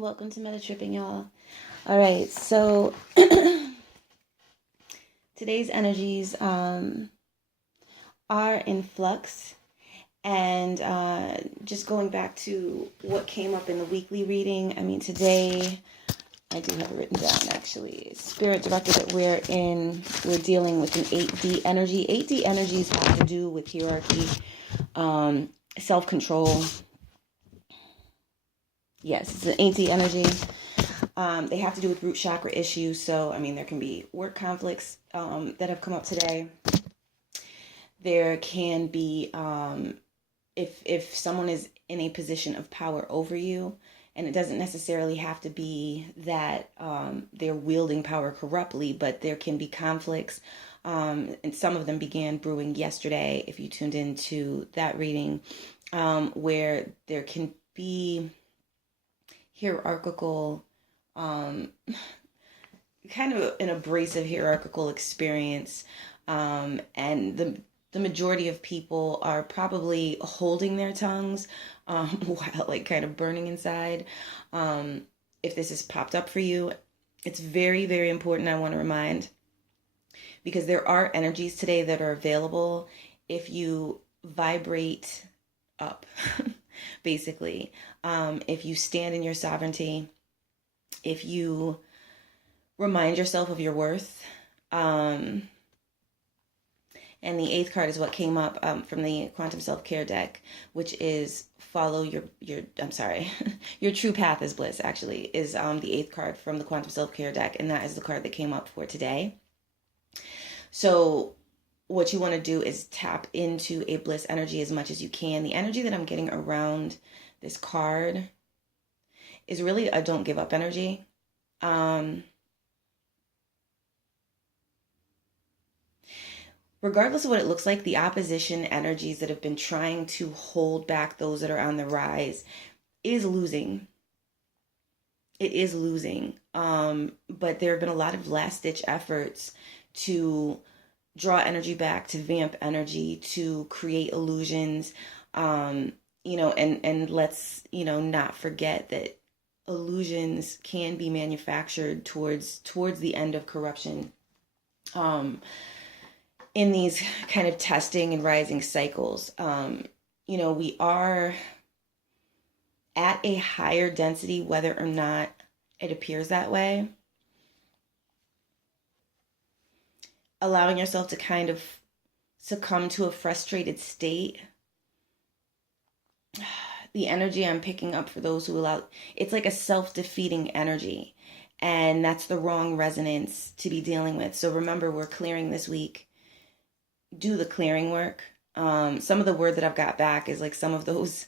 Welcome to Meta Tripping, y'all. All right, so today's energies are in flux, and just going back to what came up in the weekly reading. I mean, today I do have it written down. Actually, Spirit directed that we're dealing with an 8D energy. 8D energies have to do with hierarchy, self-control. Yes, it's an 8D energy. They have to do with root chakra issues. So, I mean, there can be work conflicts that have come up today. There can be, if someone is in a position of power over you, and it doesn't necessarily have to be that they're wielding power corruptly, but there can be conflicts. And some of them began brewing yesterday, if you tuned into that reading, where there can be hierarchical, kind of an abrasive hierarchical experience, and the majority of people are probably holding their tongues while like kind of burning inside. If this has popped up for you, it's very, very important, I want to remind, because there are energies today that are available if you vibrate up. Basically, if you stand in your sovereignty, if you remind yourself of your worth, and the 8th card is what came up from the Quantum Self-Care deck, which is follow your your true path is bliss, actually, is the 8th card from the Quantum Self-Care deck, and that is the card that came up for today. So what you want to do is tap into a bliss energy as much as you can. The energy that I'm getting around this card is really a don't give up energy. Regardless of what it looks like, the opposition energies that have been trying to hold back those that are on the rise is losing. It is losing. But there have been a lot of last-ditch efforts to draw energy back, to vamp energy, to create illusions, and let's, not forget that illusions can be manufactured towards the end of corruption, in these kind of testing and rising cycles. We are at a higher density, whether or not it appears that way. Allowing yourself to kind of succumb to a frustrated state. The energy I'm picking up for those who allow, it's like a self-defeating energy. And that's the wrong resonance to be dealing with. So remember, we're clearing this week. Do the clearing work. Some of the word that I've got back is like some of those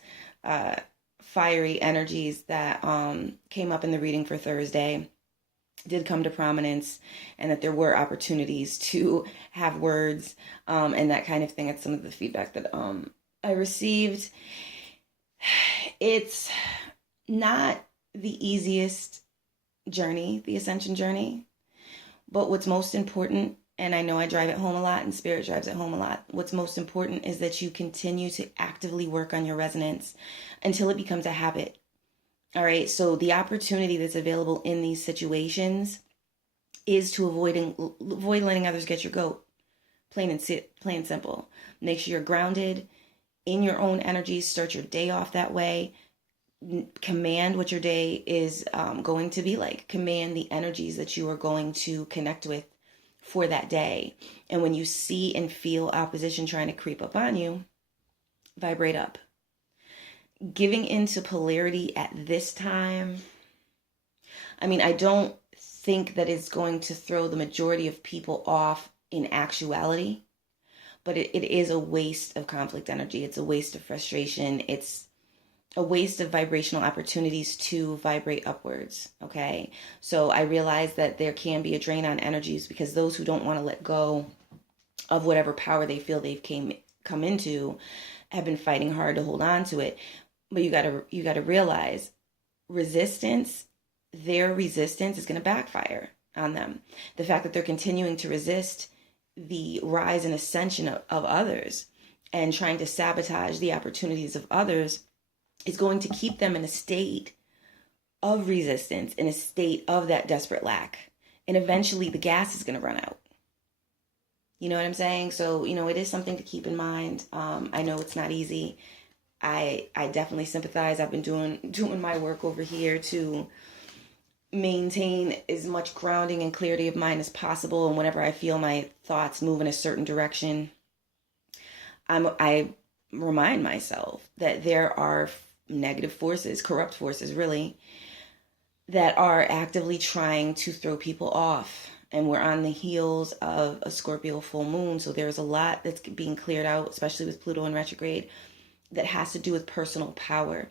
fiery energies that came up in the reading for Thursday did come to prominence, and that there were opportunities to have words and that kind of thing. It's some of the feedback that I received. It's not the easiest journey, the Ascension journey, but what's most important, and I know I drive it home a lot and Spirit drives it home a lot, what's most important is that you continue to actively work on your resonance until it becomes a habit. All right, so the opportunity that's available in these situations is to avoid letting others get your goat. Plain and simple. Make sure you're grounded in your own energies. Start your day off that way. Command what your day is going to be like. Command the energies that you are going to connect with for that day. And when you see and feel opposition trying to creep up on you, vibrate up. Giving into polarity at this time, I mean, I don't think that it's going to throw the majority of people off in actuality, but it is a waste of conflict energy. It's a waste of frustration. It's a waste of vibrational opportunities to vibrate upwards, okay? So I realize that there can be a drain on energies because those who don't want to let go of whatever power they feel they've come into have been fighting hard to hold on to it. But you gotta realize their resistance is going to backfire on them. The fact that they're continuing to resist the rise and ascension of others and trying to sabotage the opportunities of others is going to keep them in a state of resistance, in a state of that desperate lack. And eventually the gas is going to run out. You know what I'm saying? So, it is something to keep in mind. I know it's not easy. I definitely sympathize. I've been doing my work over here to maintain as much grounding and clarity of mind as possible. And whenever I feel my thoughts move in a certain direction, I remind myself that there are negative forces, corrupt forces really, that are actively trying to throw people off. And we're on the heels of a Scorpio full moon. So there's a lot that's being cleared out, especially with Pluto in retrograde, that has to do with personal power.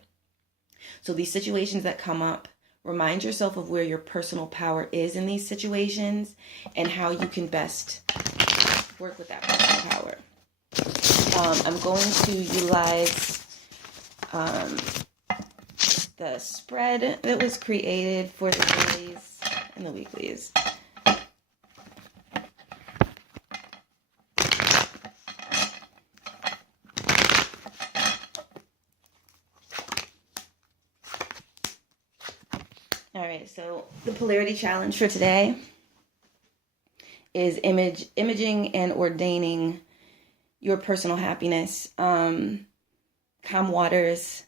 So these situations that come up, remind yourself of where your personal power is in these situations and how you can best work with that personal power. I'm going to utilize the spread that was created for the dailies and the weeklies. All right, so the polarity challenge for today is imaging and ordaining your personal happiness. Calm waters,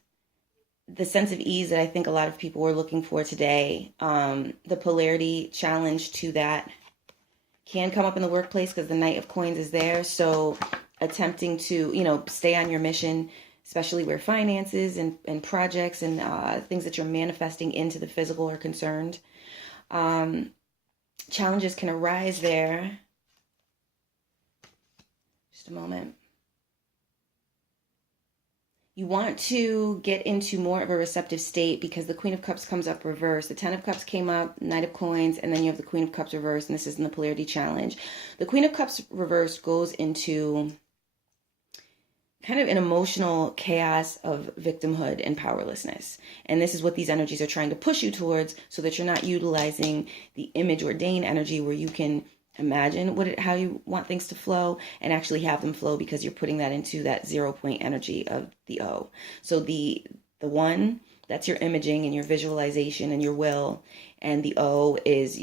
the sense of ease that I think a lot of people were looking for today. The polarity challenge to that can come up in the workplace because the Knight of Coins is there. So attempting to, stay on your mission, especially where finances and projects and things that you're manifesting into the physical are concerned. Challenges can arise there. Just a moment. You want to get into more of a receptive state because the Queen of Cups comes up reversed. The Ten of Cups came up, Knight of Coins, and then you have the Queen of Cups reversed, and this is in the polarity challenge. The Queen of Cups reversed goes into kind of an emotional chaos of victimhood and powerlessness. And this is what these energies are trying to push you towards so that you're not utilizing the image ordained energy where you can imagine how you want things to flow and actually have them flow because you're putting that into that 0 point energy of the O. So the one, that's your imaging and your visualization and your will. And the O is,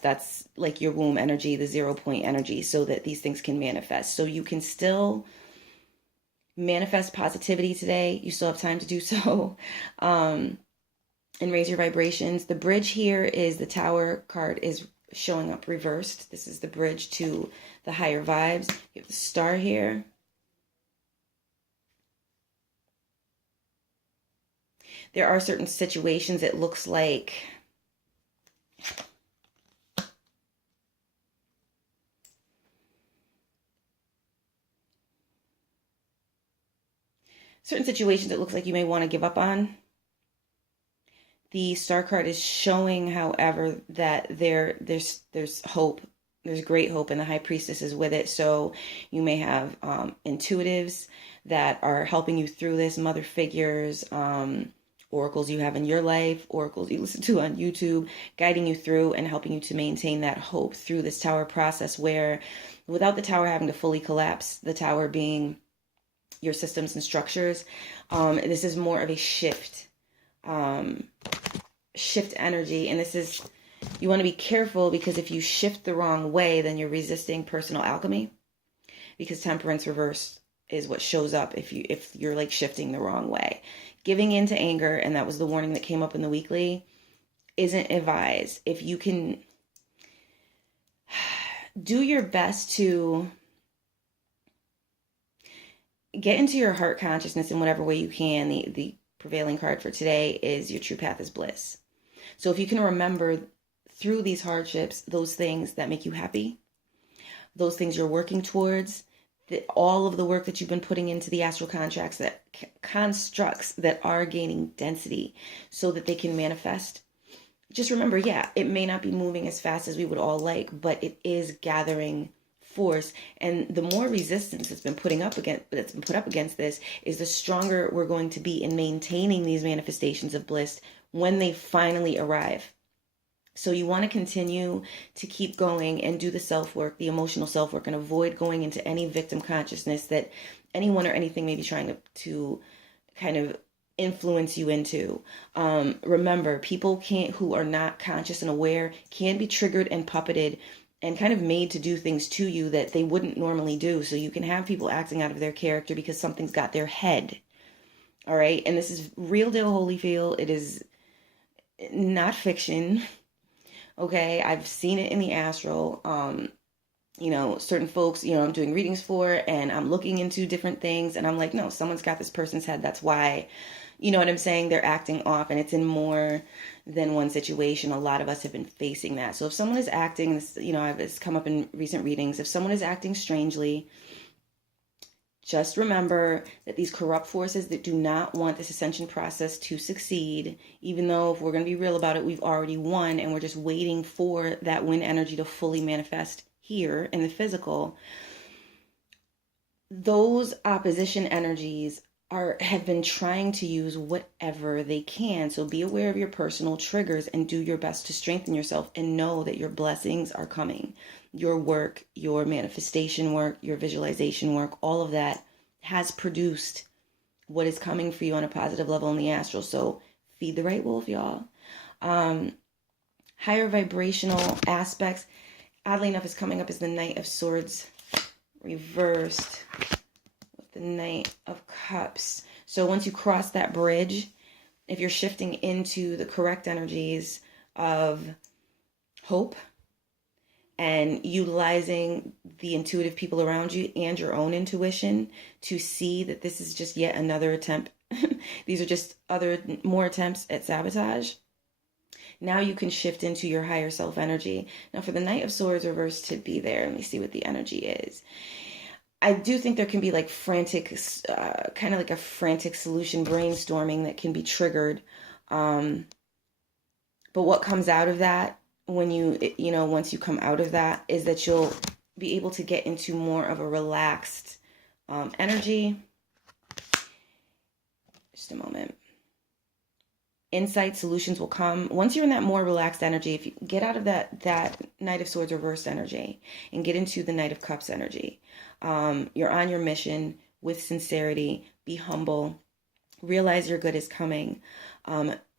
that's like your womb energy, the 0 point energy, so that these things can manifest. So you can still manifest positivity today. You still have time to do so. And raise your vibrations. The bridge here is the Tower card is showing up reversed. This is the bridge to the higher vibes. You have the Star here. There are certain situations it looks like it looks like you may want to give up on. The Star card is showing, however, that there's hope. There's great hope, and the High Priestess is with it. So you may have intuitives that are helping you through this, mother figures, oracles you have in your life, oracles you listen to on YouTube, guiding you through and helping you to maintain that hope through this Tower process where without the Tower having to fully collapse, the Tower being your systems and structures, this is more of a shift energy. And this is, you want to be careful because if you shift the wrong way, then you're resisting personal alchemy, because Temperance reverse is what shows up if you're like shifting the wrong way. Giving into anger, and that was the warning that came up in the weekly, isn't advised. If you can do your best to get into your heart consciousness in whatever way you can. The prevailing card for today is your true path is bliss. So if you can remember through these hardships, those things that make you happy, those things you're working towards, all of the work that you've been putting into the astral constructs that are gaining density so that they can manifest. Just remember, it may not be moving as fast as we would all like, but it is gathering force. And the more resistance that's been put up against this is the stronger we're going to be in maintaining these manifestations of bliss when they finally arrive. So you want to continue to keep going and do the self-work, the emotional self-work, and avoid going into any victim consciousness that anyone or anything may be trying to kind of influence you into. Remember, people who are not conscious and aware can be triggered and puppeted and kind of made to do things to you that they wouldn't normally do. So you can have people acting out of their character because something's got their head. All right. And this is real deal Holyfield. It is not fiction. Okay. I've seen it in the astral. Certain folks, I'm doing readings for, and I'm looking into different things, and I'm like, no, someone's got this person's head. That's why, you know what I'm saying? They're acting off, and it's in more than one situation. A lot of us have been facing that. So if someone is acting, it's come up in recent readings. If someone is acting strangely, just remember that these corrupt forces that do not want this ascension process to succeed, even though if we're going to be real about it, we've already won, and we're just waiting for that win energy to fully manifest here in the physical. Those opposition energies have been trying to use whatever they can. So be aware of your personal triggers and do your best to strengthen yourself and know that your blessings are coming. Your work, your manifestation work, your visualization work, all of that has produced what is coming for you on a positive level in the astral. So feed the right wolf, y'all. Higher vibrational aspects, oddly enough, is coming up as the Knight of Swords reversed with the Knight of Cups. So once you cross that bridge, if you're shifting into the correct energies of hope and utilizing the intuitive people around you and your own intuition to see that this is just yet another attempt. These are just more attempts at sabotage. Now you can shift into your higher self energy. Now for the Knight of Swords reversed to be there, let me see what the energy is. I do think there can be like frantic, kind of like a frantic solution brainstorming that can be triggered. But what comes out of that when once you come out of that is that you'll be able to get into more of a relaxed energy. Just a moment. Insight solutions will come once you're in that more relaxed energy. If you get out of that Knight of Swords reversed energy and get into the Knight of Cups energy, you're on your mission with sincerity. Be humble. Realize your good is coming.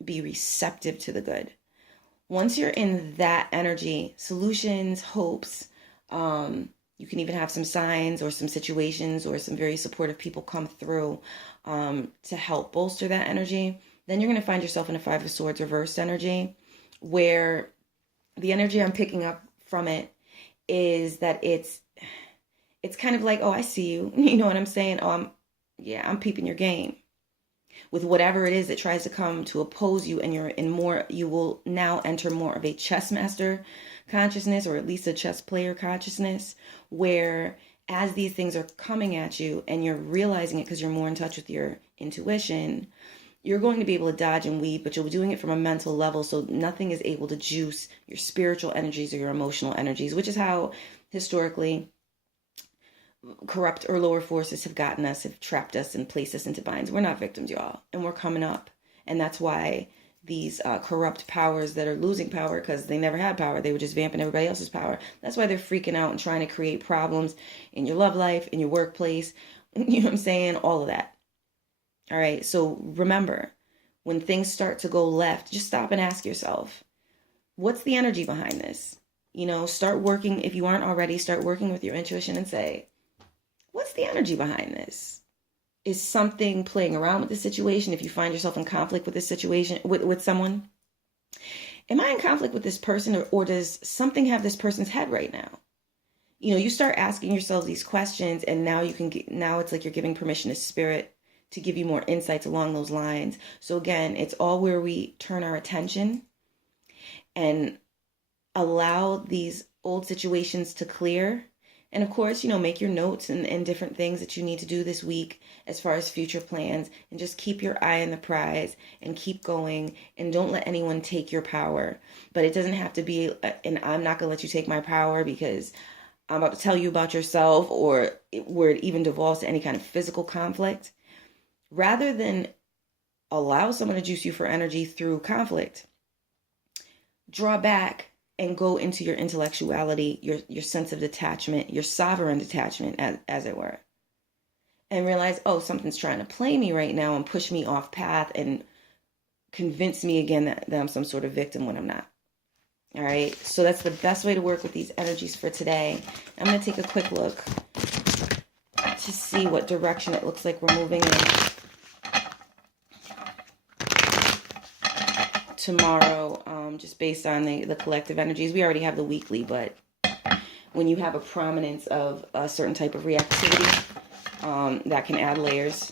Be receptive to the good. Once you're in that energy, solutions, hopes, you can even have some signs or some situations or some very supportive people come through to help bolster that energy. Then you're going to find yourself in a Five of Swords reversed energy, where the energy I'm picking up from it is that it's kind of like, oh, I see you. You know what I'm saying? Oh, I'm peeping your game. With whatever it is that tries to come to oppose you, and you will now enter more of a chess master consciousness, or at least a chess player consciousness, where as these things are coming at you and you're realizing it because you're more in touch with your intuition, you're going to be able to dodge and weave, but you'll be doing it from a mental level, so nothing is able to juice your spiritual energies or your emotional energies, which is how historically corrupt or lower forces have gotten us, have trapped us and placed us into binds. We're not victims, y'all, and we're coming up. And that's why these corrupt powers that are losing power, because they never had power, they were just vamping everybody else's power. That's why they're freaking out and trying to create problems in your love life, in your workplace, you know what I'm saying? All of that. All right, so remember, when things start to go left, just stop and ask yourself, what's the energy behind this? Start working, if you aren't already, start working with your intuition and say, what's the energy behind this? Is something playing around with the situation? If you find yourself in conflict with this situation, with someone, am I in conflict with this person, or does something have this person's head right now? You start asking yourself these questions, and now it's like you're giving permission to spirit to give you more insights along those lines. So again, it's all where we turn our attention and allow these old situations to clear. And of course, make your notes and different things that you need to do this week as far as future plans, and just keep your eye on the prize and keep going, and don't let anyone take your power. But it doesn't have to be, and I'm not going to let you take my power because I'm about to tell you about yourself, or where it even devolves to any kind of physical conflict. Rather than allow someone to juice you for energy through conflict, draw back and go into your intellectuality, your sense of detachment, your sovereign detachment, as it were. and realize, oh, something's trying to play me right now and push me off path and convince me again that I'm some sort of victim when I'm not. All right, so that's the best way to work with these energies for today. I'm going to take a quick look to see what direction it looks like we're moving in tomorrow, just based on the collective energies. We already have the weekly, but when you have a prominence of a certain type of reactivity, that can add layers.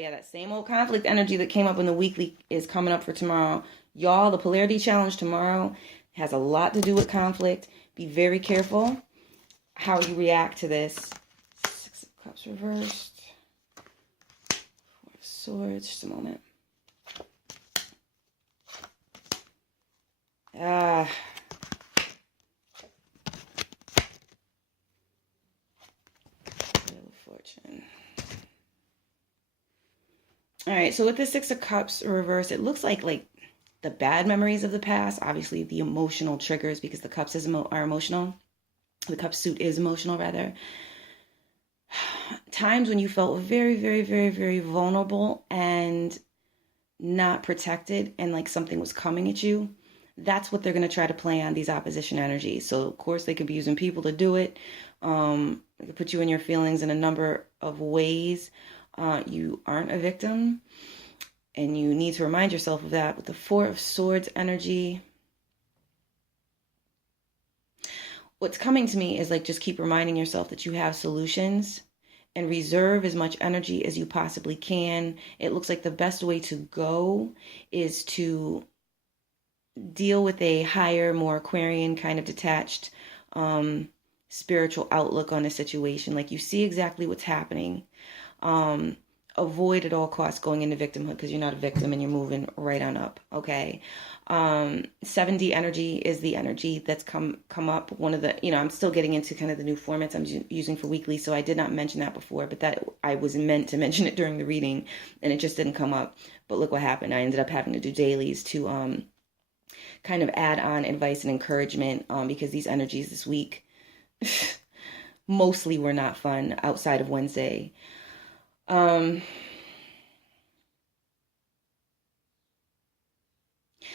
Yeah, that same old conflict energy that came up in the weekly is coming up for tomorrow. Y'all, the polarity challenge tomorrow has a lot to do with conflict. Be very careful how you react to this. Six of Cups reversed. Four of Swords. Just a moment. Wheel of Fortune. All right, so with the Six of Cups reverse, it looks like the bad memories of the past, obviously the emotional triggers, because the cups are emotional. The cup suit is emotional, rather. Times when you felt very, very, very, very vulnerable and not protected, and like something was coming at you. That's what they're going to try to play on, these opposition energies. So, of course, they could be using people to do it. They could put you in your feelings in a number of ways. You aren't a victim, and you need to remind yourself of that. With the Four of Swords energy, what's coming to me is like, just keep reminding yourself that you have solutions and reserve as much energy as you possibly can. It looks like the best way to go is to deal with a higher, more Aquarian kind of detached spiritual outlook on a situation. Like, you see exactly what's happening. Avoid at all costs going into victimhood, because you're not a victim and you're moving right on up. Okay. 7D energy is the energy that's come up. One of the, I'm still getting into kind of the new formats I'm using for weekly, so I did not mention that before, but that I was meant to mention it during the reading and it just didn't come up. But look what happened. I ended up having to do dailies to kind of add on advice and encouragement, because these energies this week mostly were not fun outside of Wednesday.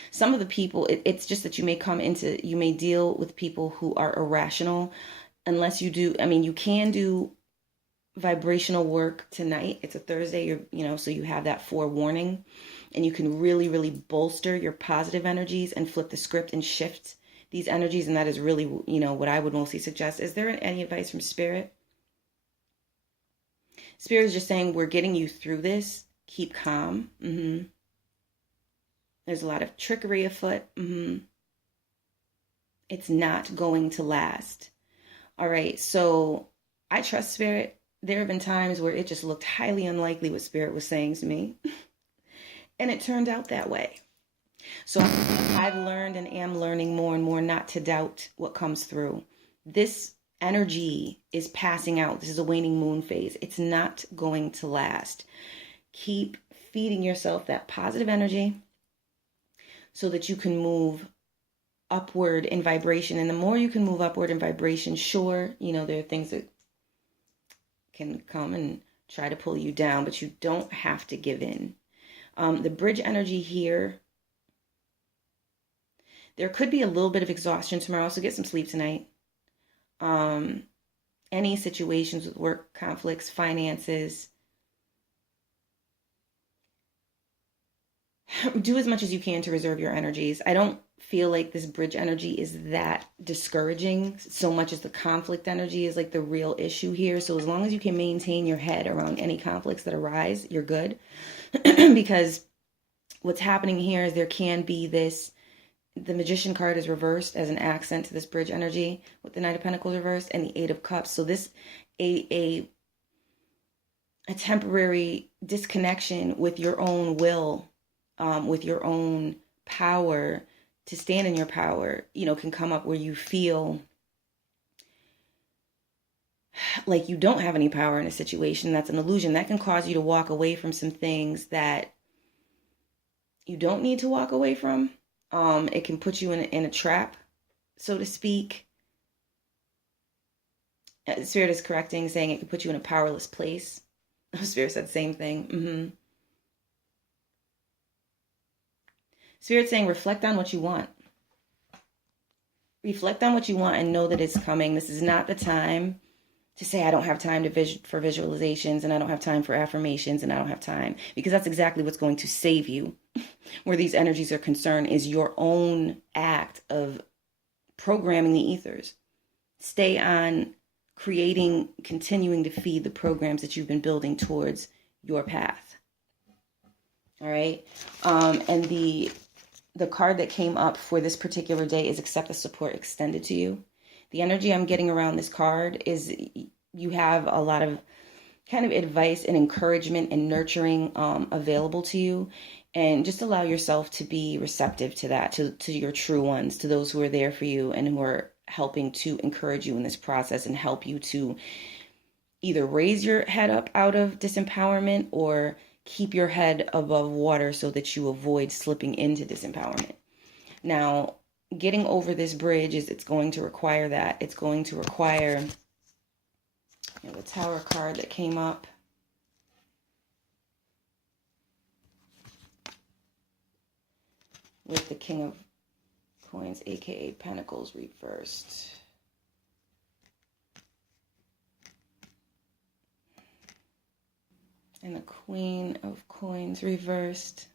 Some of the people, it's just that you may deal with people who are irrational, unless you do, you can do vibrational work tonight. It's a Thursday, so you have that forewarning, and you can really, really bolster your positive energies and flip the script and shift these energies. And that is really, what I would mostly suggest. Is there any advice from Spirit? Spirit is just saying, we're getting you through this. Keep calm. There's a lot of trickery afoot. It's not going to last. All right, so I trust Spirit. There have been times where it just looked highly unlikely what Spirit was saying to me. And it turned out that way. So I've learned and am learning more and more not to doubt what comes through. This energy is passing out. This is a waning moon phase. It's not going to last. Keep feeding yourself that positive energy so that you can move upward in vibration. And the more you can move upward in vibration, sure, there are things that can come and try to pull you down, but you don't have to give in. The bridge energy here, there could be a little bit of exhaustion tomorrow, so get some sleep tonight. Any situations with work, conflicts, finances, do as much as you can to reserve your energies. I don't feel like this bridge energy is that discouraging so much as the conflict energy is like the real issue here. So as long as you can maintain your head around any conflicts that arise, you're good. Because what's happening here is there can be this, the Magician card is reversed as an accent to this bridge energy with the Knight of Pentacles reversed and the Eight of Cups. So this, a temporary disconnection with your own will, with your own power to stand in your power, can come up where you feel like you don't have any power in a situation. That's an illusion. That can cause you to walk away from some things that you don't need to walk away from. It can put you in a trap, so to speak. Spirit is correcting, saying it can put you in a powerless place. Spirit said the same thing. Spirit saying, reflect on what you want. Reflect on what you want and know that it's coming. This is not the time to say, I don't have time for visualizations, and I don't have time for affirmations, and I don't have time. Because that's exactly what's going to save you. Where these energies are concerned is your own act of programming the ethers. Stay on creating, continuing to feed the programs that you've been building towards your path. All right. And the card that came up for this particular day is accept the support extended to you. The energy I'm getting around this card is you have a lot of kind of advice and encouragement and nurturing available to you. And just allow yourself to be receptive to that, to your true ones, to those who are there for you and who are helping to encourage you in this process and help you to either raise your head up out of disempowerment or keep your head above water so that you avoid slipping into disempowerment. Now, getting over this bridge it's going to require that. It's going to require, the Tower card that came up. With the King of Coins, aka Pentacles reversed. And the Queen of Coins reversed.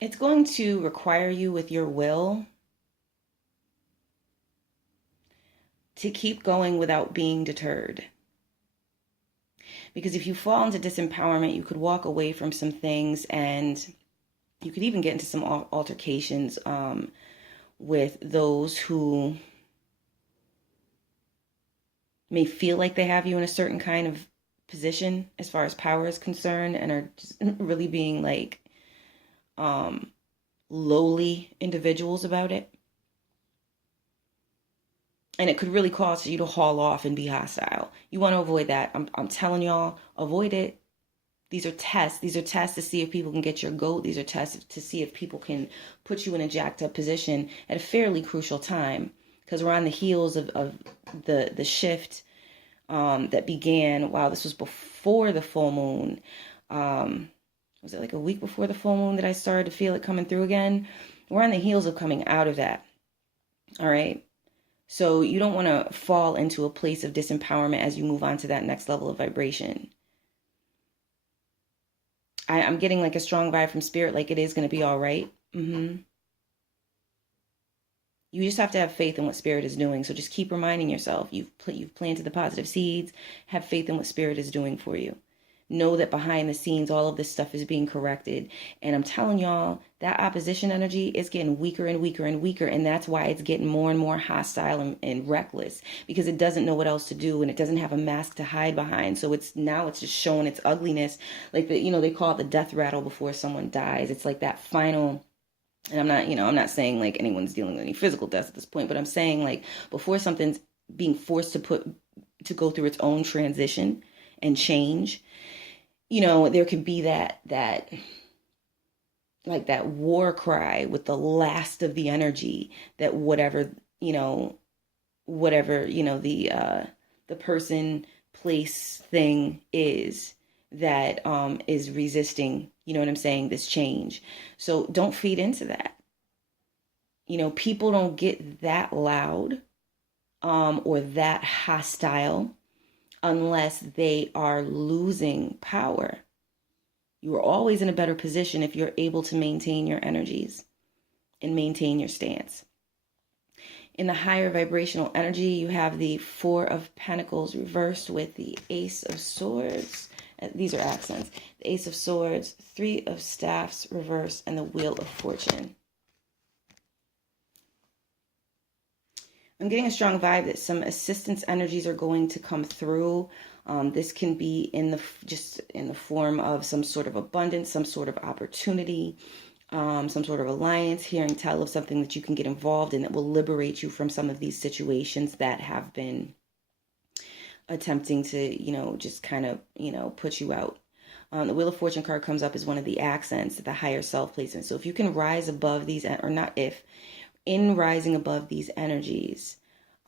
It's going to require you with your will to keep going without being deterred. Because if you fall into disempowerment, you could walk away from some things, and you could even get into some altercations with those who may feel like they have you in a certain kind of position as far as power is concerned, and are just really being like lowly individuals about it. And it could really cause you to haul off and be hostile. You want to avoid that. I'm telling y'all, avoid it. These are tests. These are tests to see if people can get your goat. These are tests to see if people can put you in a jacked up position at a fairly crucial time. Because we're on the heels of the shift that began. Wow, this was before the full moon. Was it like a week before the full moon that I started to feel it coming through again? We're on the heels of coming out of that. All right. So you don't want to fall into a place of disempowerment as you move on to that next level of vibration. I'm getting like a strong vibe from Spirit, like it is going to be all right. You just have to have faith in what Spirit is doing. So just keep reminding yourself, you've planted the positive seeds. Have faith in what Spirit is doing for you. Know that behind the scenes, all of this stuff is being corrected. And I'm telling y'all, that opposition energy is getting weaker and weaker and weaker. And that's why it's getting more and more hostile and reckless, because it doesn't know what else to do, and it doesn't have a mask to hide behind. So it's just showing its ugliness. Like they call it the death rattle before someone dies. It's like that final. And I'm not saying like anyone's dealing with any physical death at this point, but I'm saying like before something's being forced to go through its own transition and change, there could be that like that war cry with the last of the energy that whatever the person, place, thing is that is resisting, what I'm saying, this change. So don't feed into that. People don't get that loud or that hostile unless they are losing power. You are always in a better position if you're able to maintain your energies and maintain your stance. In the higher vibrational energy, you have the Four of Pentacles reversed with the Ace of Swords. These are accents. The Ace of Swords, Three of Staffs reversed, and the Wheel of Fortune. I'm getting a strong vibe that some assistance energies are going to come through. This can be in the form of some sort of abundance, some sort of opportunity. some sort of alliance, hearing tell of something that you can get involved in that will liberate you from some of these situations that have been attempting to, just kind of, put you out. The Wheel of Fortune card comes up as one of the accents that the higher self plays in. So if you can rise above these, or not if, in rising above these energies,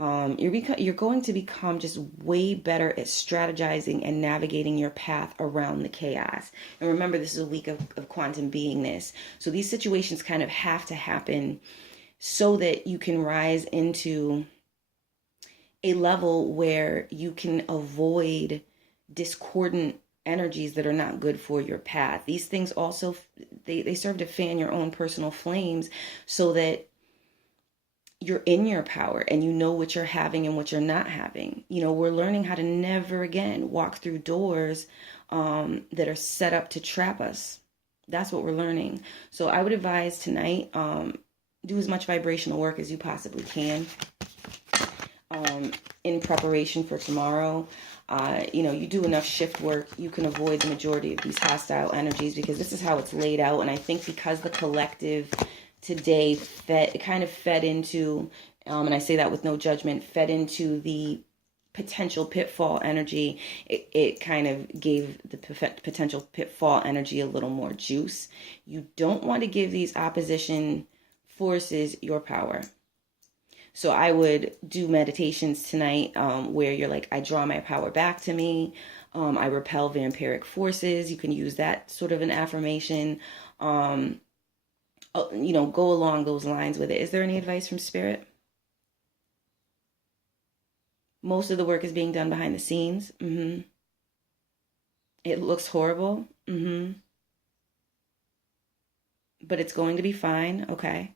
you're going to become just way better at strategizing and navigating your path around the chaos. And remember, this is a week of quantum beingness. So these situations kind of have to happen so that you can rise into a level where you can avoid discordant energies that are not good for your path. These things also, they serve to fan your own personal flames so that you're in your power and you know what you're having and what you're not having. We're learning how to never again walk through doors that are set up to trap us. That's what we're learning. So I would advise tonight, do as much vibrational work as you possibly can in preparation for tomorrow. You do enough shift work, you can avoid the majority of these hostile energies, because this is how it's laid out. And I think because the collective today fed into, and I say that with no judgment, fed into the potential pitfall energy, it kind of gave the potential pitfall energy a little more juice. You don't want to give these opposition forces your power. So I would do meditations tonight where you're like, I draw my power back to me. I repel vampiric forces. You can use that sort of an affirmation. Go along those lines with it. Is there any advice from Spirit? Most of the work is being done behind the scenes. It looks horrible. But it's going to be fine. Okay.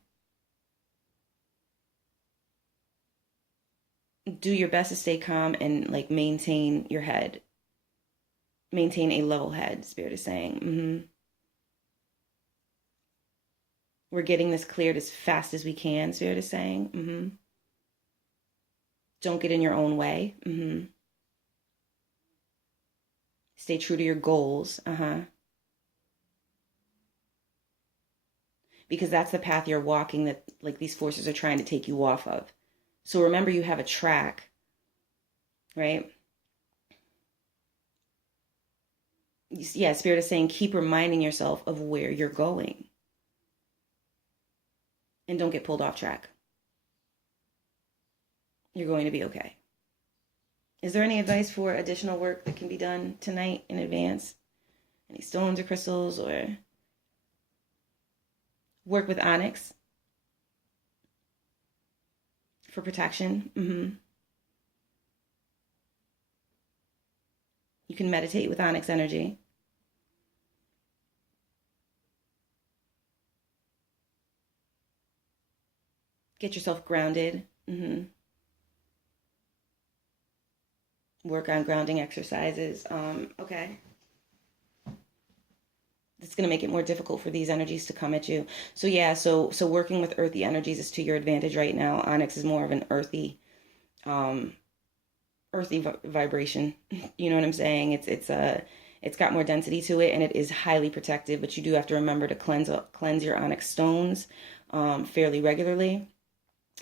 Do your best to stay calm and maintain your head. Maintain a level head, Spirit is saying. We're getting this cleared as fast as we can, Spirit is saying. Don't get in your own way. Stay true to your goals. Because that's the path you're walking that these forces are trying to take you off of. So remember, you have a track, right? Yeah, Spirit is saying keep reminding yourself of where you're going. And don't get pulled off track. You're going to be okay. Is there any advice for additional work that can be done tonight in advance? Any stones or crystals, or work with onyx for protection? You can meditate with onyx energy. Get yourself grounded. Work on grounding exercises. Okay. It's going to make it more difficult for these energies to come at you. So yeah, so working with earthy energies is to your advantage right now. Onyx is more of an earthy vibration. You know what I'm saying? It's got more density to it, and it is highly protective. But you do have to remember to cleanse your onyx stones fairly regularly.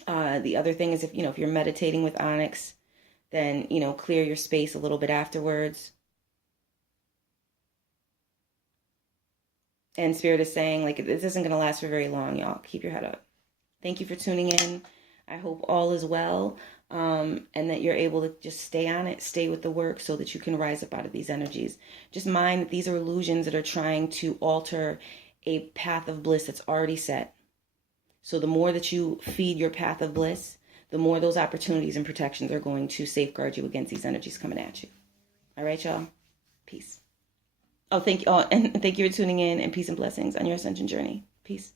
The other thing is if you're meditating with onyx, then clear your space a little bit afterwards. And Spirit is saying this isn't going to last for very long, y'all. Keep your head up. Thank you for tuning in. I hope all is well, and that you're able to just stay on it, stay with the work so that you can rise up out of these energies. Just mind that these are illusions that are trying to alter a path of bliss that's already set. So the more that you feed your path of bliss, the more those opportunities and protections are going to safeguard you against these energies coming at you. All right, y'all. Peace. Oh, thank you. Oh, and thank you for tuning in, and peace and blessings on your ascension journey. Peace.